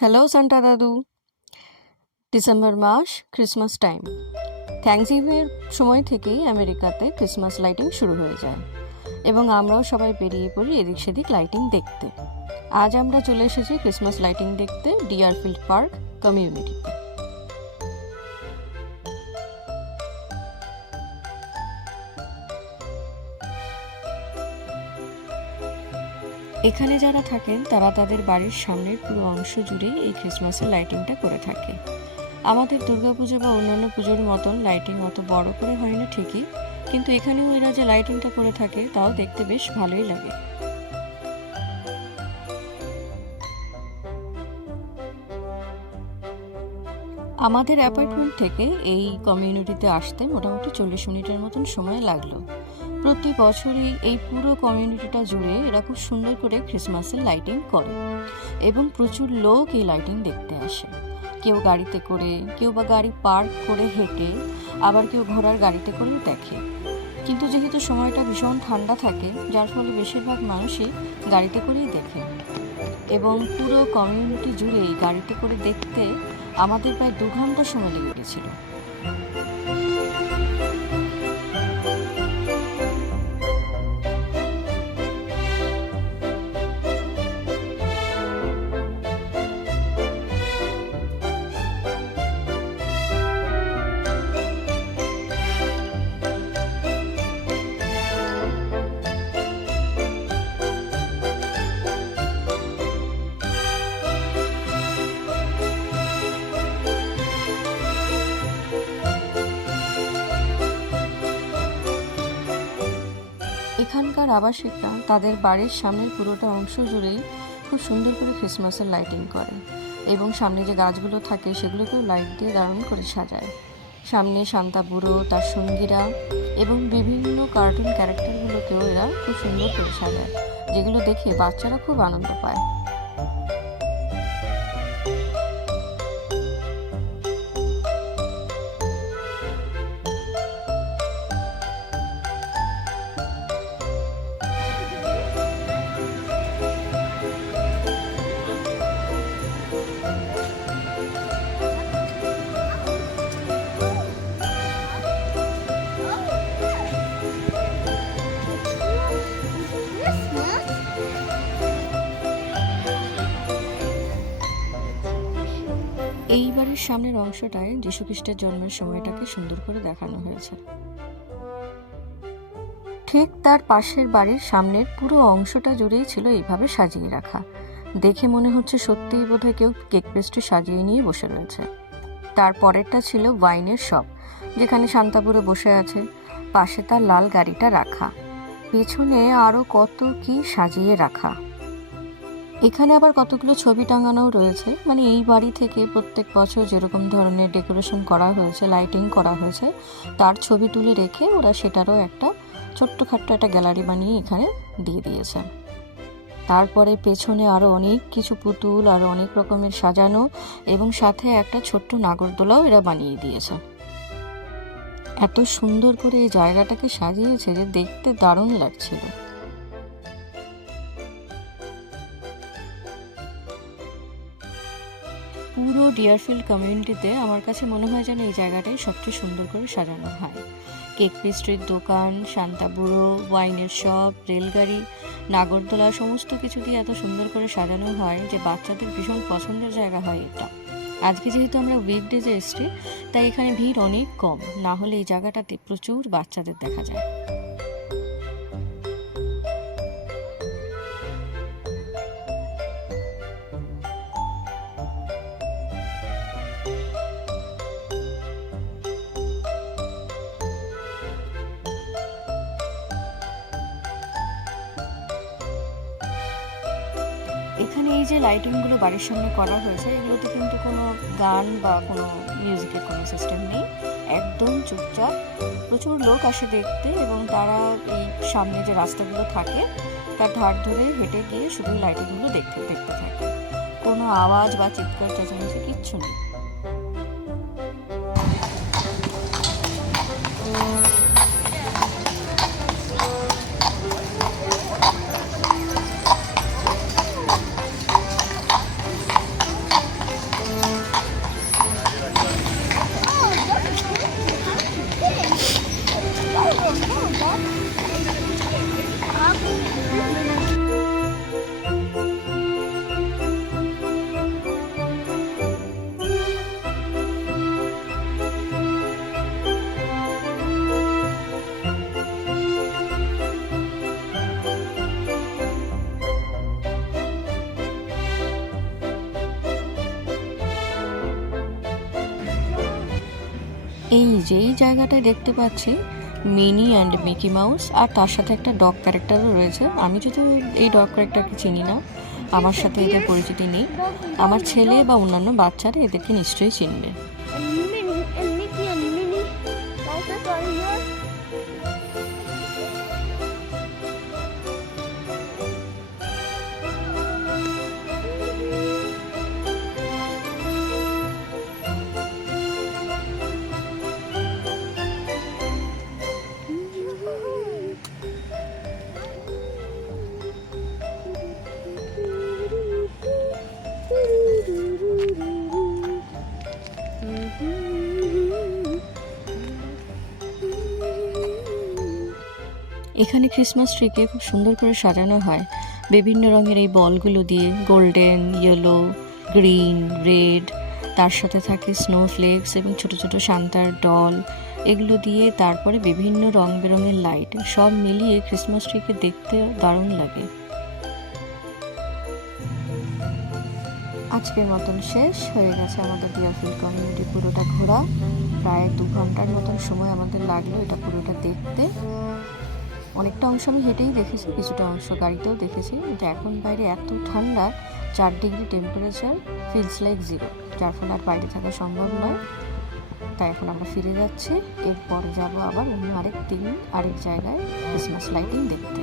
Hello Santa দাদু। December মাস, Christmas time. থ্যাঙ্কসগিভিংয়ের সময় থেকেই আমেরিকাতে ক্রিসমাস লাইটিং শুরু হয়ে যায় এবং আমরাও সবাই বেরিয়ে পড়ি এদিক সেদিক লাইটিং দেখতে। আজ আমরা চলে এসেছি ক্রিসমাস লাইটিং দেখতে ডিয়ারফিল্ড পার্ক কমিউনিটিতে। এখানে যারা থাকেন তারা তাদের বাড়ির সামনের পুরো অংশ জুড়ে এই ক্রিসমাসের লাইটিংটা করে থাকে। আমাদের দুর্গাপুজো বা অন্যান্য পুজোর মতন লাইটিং অত বড় করে হয় না ঠিকই, কিন্তু এখানেও এরা যে লাইটিংটা করে থাকে তাও দেখতে বেশ ভালোই লাগে। আমাদের অ্যাপার্টমেন্ট থেকে এই কমিউনিটিতে আসতে মোটামুটি 40 মিনিটের মতন সময় লাগলো। প্রতি বছরই এই পুরো কমিউনিটিটা জুড়ে এরা খুব সুন্দর করে ক্রিসমাসের লাইটিং করে এবং প্রচুর লোক এই লাইটিং দেখতে আসে। কেউ গাড়িতে করে, কেউ বা গাড়ি পার্ক করে হেঁটে, আবার কেউ ঘোড়ার গাড়িতে করেও দেখে। কিন্তু যেহেতু সময়টা ভীষণ ঠান্ডা থাকে, যার ফলে বেশিরভাগ মানুষই গাড়িতে করেই দেখে এবং পুরো কমিউনিটি জুড়ে এই গাড়িতে করে দেখতে আমাদের প্রায় 2 ঘন্টা সময় লেগে গেছিল। এখানকার আবাসিকরা তাদের বাড়ির সামনের পুরোটা অংশ জুড়েই খুব সুন্দর করে ক্রিসমাসের লাইটিং করে এবং সামনে যে গাছগুলো থাকে সেগুলোকেও লাইট দিয়ে দারুণ করে সাজায়। সামনে শান্তা বুড়ো, তার সঙ্গীরা এবং বিভিন্ন কার্টুন ক্যারেক্টারগুলোকেও এরা খুব সুন্দর করে সাজায়, যেগুলো দেখে বাচ্চারা খুব আনন্দ পায়। এই বাড়ির সামনের অংশটায় যীশুখ্রিস্টের জন্মের সময়টাকে সুন্দর করে দেখানো হয়েছে। ঠিক তার পাশের বাড়ির সামনের পুরো অংশটা জুড়েই ছিল এইভাবে সাজিয়ে রাখা। দেখে মনে হচ্ছে সত্যিই বোধহয় কেউ কেক পেস্ট্রি সাজিয়ে নিয়ে বসে রয়েছে। তার পরেরটা ছিল ওয়াইনের শপ, যেখানে শান্তাপুরে বসে আছে, পাশে তার লাল গাড়িটা রাখা, পেছনে আরো কত কি সাজিয়ে রাখা। এখানে আবার কতগুলো ছবি টাঙানোও রয়েছে, মানে এই বাড়ি থেকে প্রত্যেক বছর যেরকম ধরনের ডেকোরেশন করা হয়েছে, লাইটিং করা হয়েছে, তার ছবি তুলে রেখে ওরা সেটারও একটা ছোট্টখাট্ট একটা গ্যালারি বানিয়ে এখানে দিয়ে দিয়েছে। তারপরে পেছনে আরো অনেক কিছু পুতুল আর অনেক রকমের সাজানো এবং সাথে একটা ছোট্ট নাগরদোলাও এরা বানিয়ে দিয়েছে। এত সুন্দর করে এই জায়গাটাকে সাজিয়েছে যে দেখতে দারুণ লাগছিল। পুরো ডিয়ারফিল্ড কমিউনিটিতে আমার কাছে মনে হয় যেন এই জায়গাটাই সবচেয়ে সুন্দর করে সাজানো হয়। কেক পেস্ট্রির দোকান, শান্তা বুড়ো, ওয়াইনের শপ, রেলগাড়ি, নাগরদোলা সমস্ত কিছু দিয়ে এত সুন্দর করে সাজানো হয় যে বাচ্চাদের ভীষণ পছন্দের জায়গা হয় এটা। আজকে যেহেতু আমরা উইকডেজে এসেছি, তাই এখানে ভিড় অনেক কম, না হলে এই জায়গাটাতে প্রচুর বাচ্চাদের দেখা যায়। এখানে এই যে লাইটিংগুলো বাড়ির সামনে করা হয়েছে, এগুলোতে কিন্তু কোনো গান বা কোনো মিউজিকের কোনো সিস্টেম নেই, একদম চুপচাপ। প্রচুর লোক আসে দেখতে এবং তারা এই সামনে যে রাস্তাগুলো থাকে তার ধার ধরে হেঁটে গিয়ে শুধু লাইটিংগুলো দেখতে দেখতে থাকে। কোনো আওয়াজ বা চিৎকার চেঁচামেচি কিচ্ছু নেই। এই জায়গাটায় দেখতে পাচ্ছি মিনি অ্যান্ড মিকি মাউস, আর তার সাথে একটা ডগ ক্যারেক্টারও রয়েছে। আমি যদি এই ডগ ক্যারেক্টারকে চিনি না, আমার সাথে এদের পরিচিতি নেই। আমার ছেলে বা অন্যান্য বাচ্চারা এদেরকে নিশ্চয়ই চিনবে। And Minnie and Mickey and Minnie Mouses are here. এখানে ক্রিসমাস ট্রিকে খুব সুন্দর করে সাজানো হয় বিভিন্ন রঙের এই বলগুলো দিয়ে, গোল্ডেন, ইয়েলো, গ্রিন, রেড, তার সাথে থাকে স্নোফ্লেক্স এবং ছোট ছোট সান্তার ডল, এগুলো দিয়ে তারপরে বিভিন্ন রং বেরঙের লাইট, সব মিলিয়ে ক্রিসমাস ট্রিকে দেখতে দারুণ লাগে। আজকের মতন শেষ হয়ে গেছে আমাদের ডিয়ারফিল্ড কমিউনিটি পুরোটা ঘোরা। প্রায় 2 ঘন্টার মতন সময় আমাদের লাগলো এটা পুরোটা দেখতে। অনেকটা অংশ আমি হেঁটেই দেখেছি, কিছুটা অংশ গাড়িতেও দেখেছি, কিন্তু এখন বাইরে এত ঠান্ডা, 4 ডিগ্রি টেম্পারেচার, ফিলস লাইক 0, যার ফলে আর বাইরে থাকা সম্ভব নয়। তাই এখন আমরা ফিরে যাচ্ছি, এরপরে যাব আবার অন্য আরেক দিন আরেক জায়গায় ক্রিসমাস লাইটিং দেখতে।